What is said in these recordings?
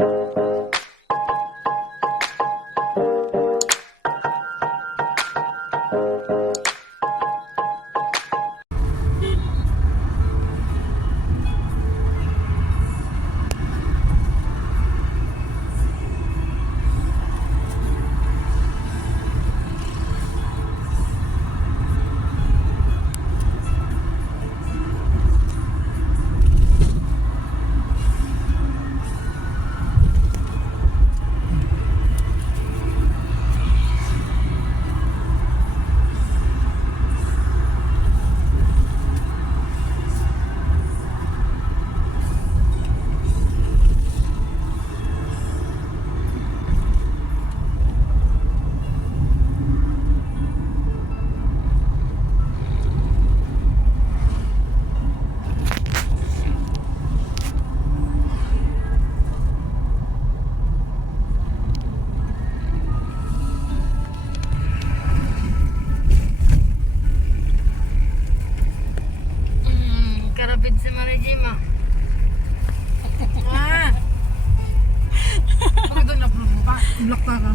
Hmm, Block ka ka.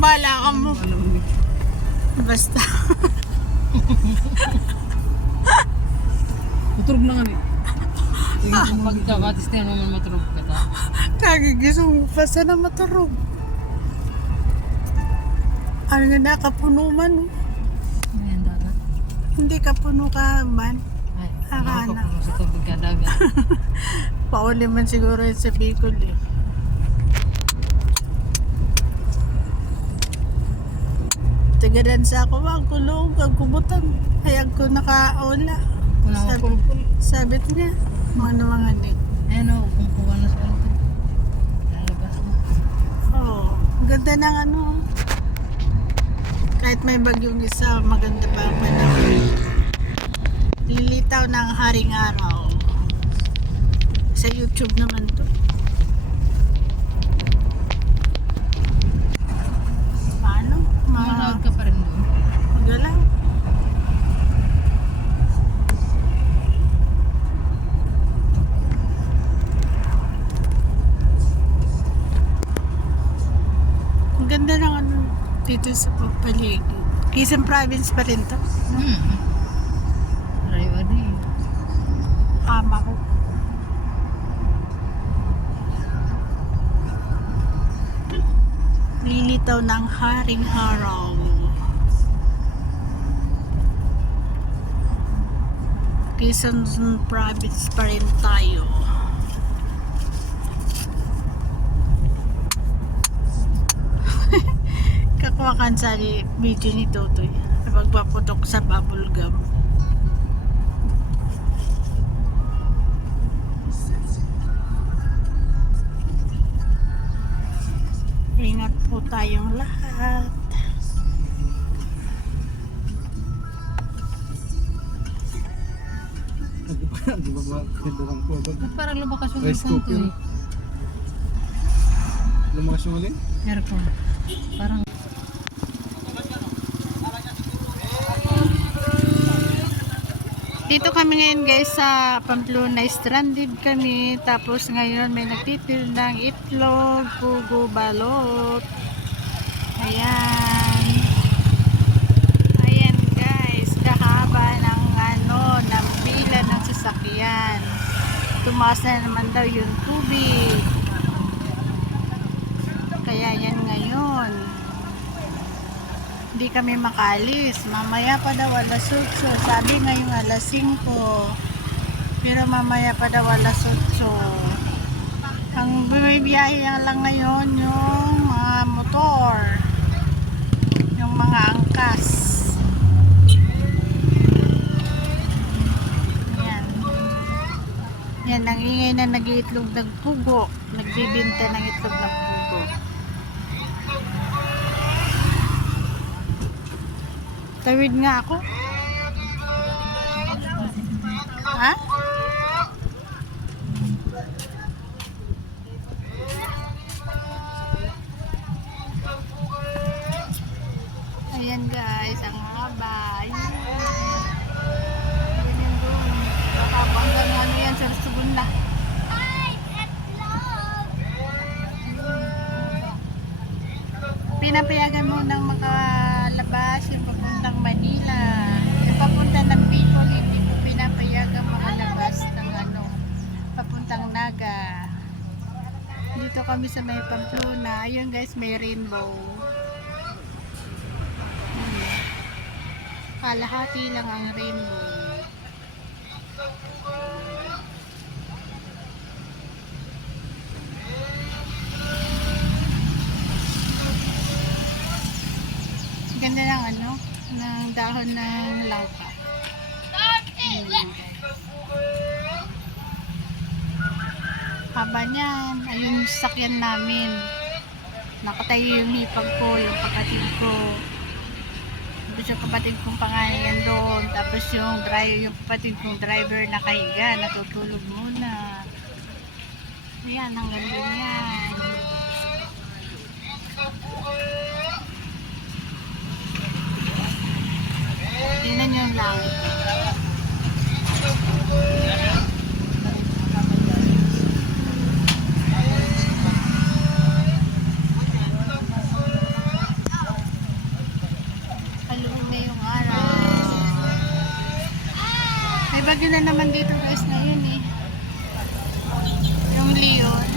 Bala ka mo. Ano. Basta. Maturog na nga ni. Pag kabatis tayo naman matulog ka ta. Kagigisong pa sa na. Ano nga nakapuno man. oh. Ayan dagat. Hindi ka puno ka man. Ay, Akala. ako sa tubig ka dagat. Pauli man siguro yun sa Bicol eh. Tagadan sa ako, wag kulog, ang kubutan. Hayag ko nakaula. Kung ako Sabi, pulpul. sabi niya, mga mga din. Ayan o, kung kuha na sa alto. Lalabas na. Oo. Ganda ng ano. Kahit may bagyong isa, maganda pa ang panahon. Lilitaw ng haring araw. Sa YouTube naman to. Manood Ma ka pa rin doon. magalaw. Ang ganda ng ano dito sa papaligid. Quezon province pa rin to. Hmm. Raywa din. Ama ko. Lilitaw ng haring araw. Quezon province pa rin tayo. Kakuha sa video ni Totoy. Pagpaputok sa bubble gum. Ingat po tayong lahat. Di ba ba? Ganda lang po. Ba't parang lumakas yung Rice ko cooker. eh? Lumakas yung alin? Aircon. Parang Dito kami ngayon guys sa Pamplona. Stranded kami. Tapos ngayon may nagtitil ng itlog, pugo, balot. Ayan. Ayan guys. Kahaba ng ano, ng pila ng sasakyan. Tumaas na naman daw yung tubig. Kaya yan ngayon. Hindi kami makalis. Mamaya pa daw alas 8. Sabi ngayong alas 5. Pero mamaya pa daw alas 8. Ang bumibiyahe lang ngayon yung mga motor. Yung mga angkas. Yan. Yan, ang ingay na nag-iitlog ng pugo. Nagbibinta ng itlog ng pugo. Tawid nga ako. Ha? Ayan guys, ang haba. Ayan. Ganyan doon. Nakapang ganyan yan sa Subunda. Pinapayagan mo nang makalabas yung papuntang Manila. Papunta ng Bicol, hindi po pinapayagan makalabas ng ano, papuntang Naga. Dito kami sa may Pamplona. Ayun guys, may rainbow. Hmm. Kalahati lang ang rainbow. Ganda ng ano, ng dahon ng langka. Ayan, guys. Haba niyan, ayun yung sakyan namin. Nakatayo yung hipag ko, yung kapatid ko. Tapos yung kapatid kong pangalan doon. Tapos yung driver, yung kapatid kong driver nakahiga, natutulog muna. Ayan, hanggang doon yan. Tingnan nyo lang. Haluin na yung araw. May bagyo na naman dito guys ngayon eh. Yung Leon.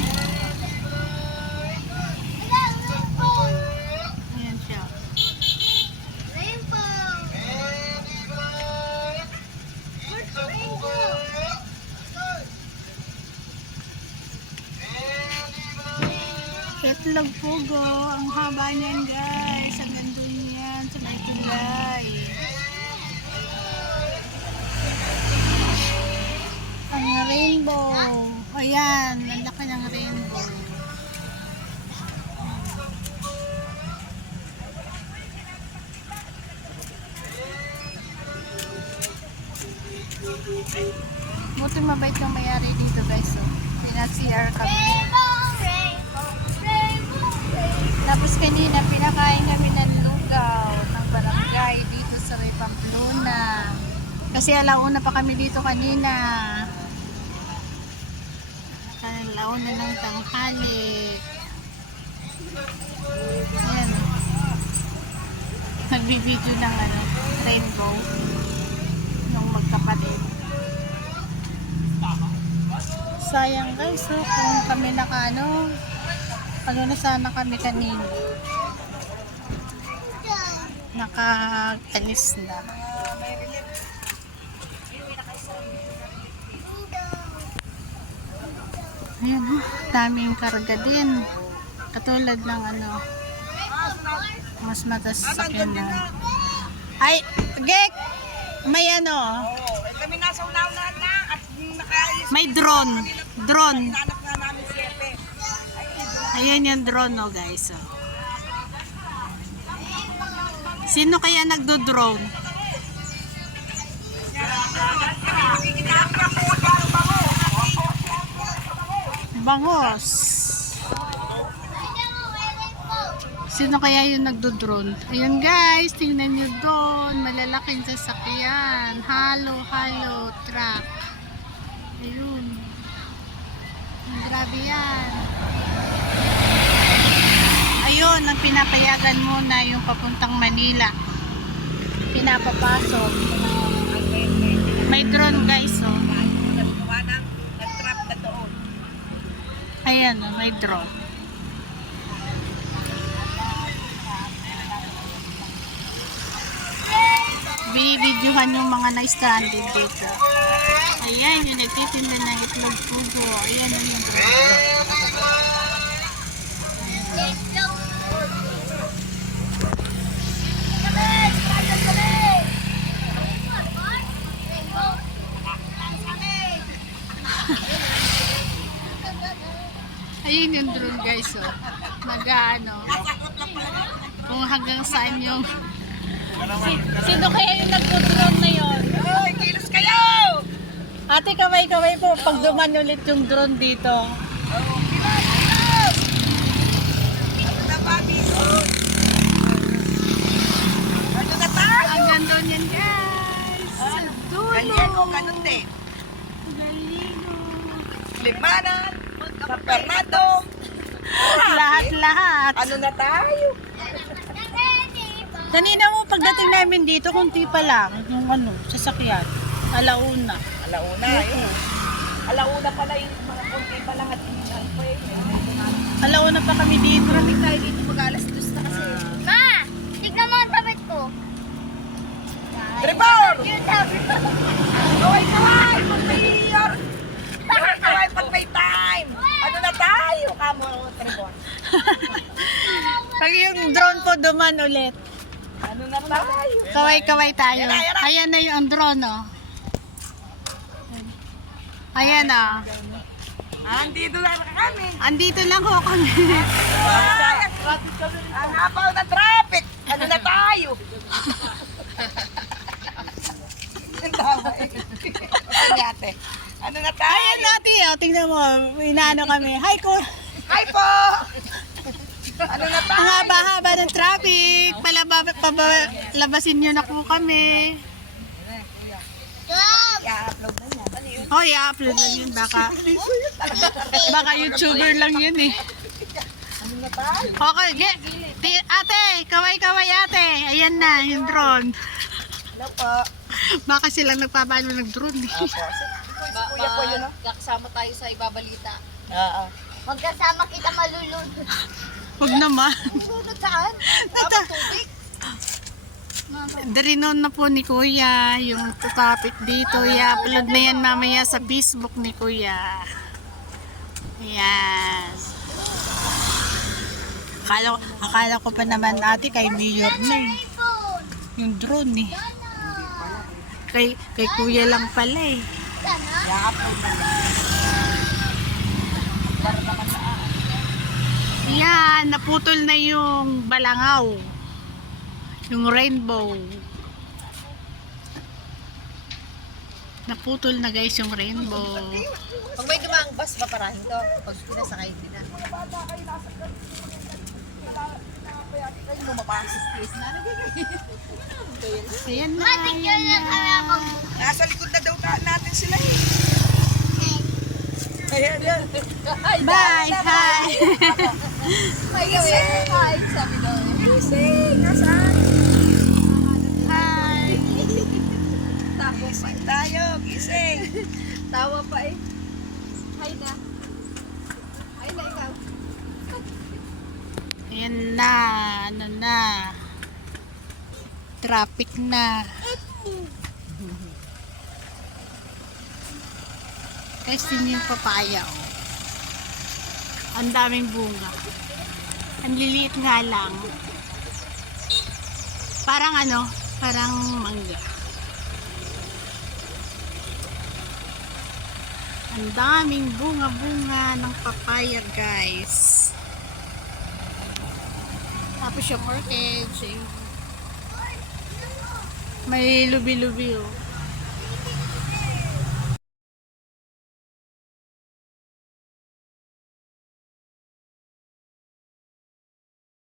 Ayan siya. Itlog pugo. Ang haba niyan guys. Ang ganda niyan sa may. Ang rainbow. Ayan. Ang laki ng rainbow. Buti mabait yung mayari dito guys. Oh. Pina-CR kami. Tapos kanina pinakain kami ng lugaw ng barangay dito sa May Pamplona. Kasi alauna pa kami dito kanina. Alauna ng tanghali. Ayan. Nagbibideo ng ano, rainbow. Yung magkapatid. Sayang guys, oh, kung kami naka ano, ano na sana kami kanina. Nakaalis na. Ayan oh, daming karga din. Katulad ng ano, mas matas sa na. Ay, Gek! May ano, Kami nasa unaw-unahan na at nakaayos may drone. Drone. Ayan yung drone, no, guys. Oh. Sino kaya nagdo-drone? Bangos. Sino kaya yung nagdo-drone? Ayun guys, tingnan nyo doon. Malalaking sasakyan. Halo, halo, truck. Ayun. Grabe yan. Ayun, ang pinapayagan muna yung papuntang Manila. Pinapapasok. May drone guys, oh. Ayan, oh, may drone. Binibidyohan yung mga na-stranded dito. Ayan, yung nagtitinda ng itlog pugo. Ayan, yun yung drone. Ayun yung oh. Nag-ano. Kung hanggang saan yung... Si- Sino kaya yung nag-drone na yun? Hoy, kilos kayo! Ate, kamay-kamay po pag duman ulit yung drone dito. Hanggang doon yan guys. Sa dulo. Ganyan ko, ganun din. Galigo. Limanan, San Fernando. Lahat-lahat. Ano na tayo? Kanina mo pagdating namin dito, kunti pa lang yung ano, sasakyan. Alauna. Alauna, yun. Alauna pala yung mga konti pa lang at ilan pa eh. Alauna pa kami dito. Maraming tayo dito mag alas dos na kasi. Ma! Tignan mo ang tabit ko. Trevor! Tabit ko. Kaway, kaway pag may time! Ano na Kamo, Trevor. Pag yung drone po duman ulit. Ano na tayo? Kaway-kaway tayo. Ayan na yung drone, oh. Ayan na. Andito na kami. Andito lang ho kami. Ang habaw na traffic. Ano na tayo? Ano na tayo? Ayan natin, oh. Tingnan mo. Inaano kami. Hi, ko. Po! Ano na tayo? Ang haba-haba ng traffic. Palaba, pabalabasin nyo na po kami. I-upload na yan. Ano yun? Oh, i-upload na yun. Baka, baka YouTuber lang yun eh. Ano na tayo? Okay, ge, ti- ate, kaway-kaway ate. Ayan na, yung drone. Hello po. Baka silang nagpapalo ng drone eh. Opo. Si kuya po yun, no? Kakasama tayo sa ibabalita. Oo. Magkasama kita malulod. Huwag naman. Sunod saan? Nata, Darinon na po ni Kuya yung topic dito. I-upload na yan mamaya sa Facebook ni Kuya. Ayan. Akala, akala ko pa naman ate kay Mayor na eh. Yung drone eh. Kay, kay Kuya lang pala eh. Yan, naputol na yung balangaw. Yung rainbow. Naputol na guys yung rainbow. Pag may dumaang bus, paparahin to. Pag pinasakay din na. Ayan na, ayan na. Nasa likod na daw natin sila eh. Ayan, yan. Bye! Hi! Gawin. Hi, sabi daw. Gising! Nasaan? Hi! Gising tayo, gising. Tawa pa eh. Hi na. Hi na ikaw. Ayan na, ano na. Traffic na. Guys, din yung papaya. oh. Ang daming bunga. Ang liliit nga lang. Parang ano, parang mangga. Ang daming bunga-bunga ng papaya, guys. Tapos yung orchids, yung may lubi-lubi oh.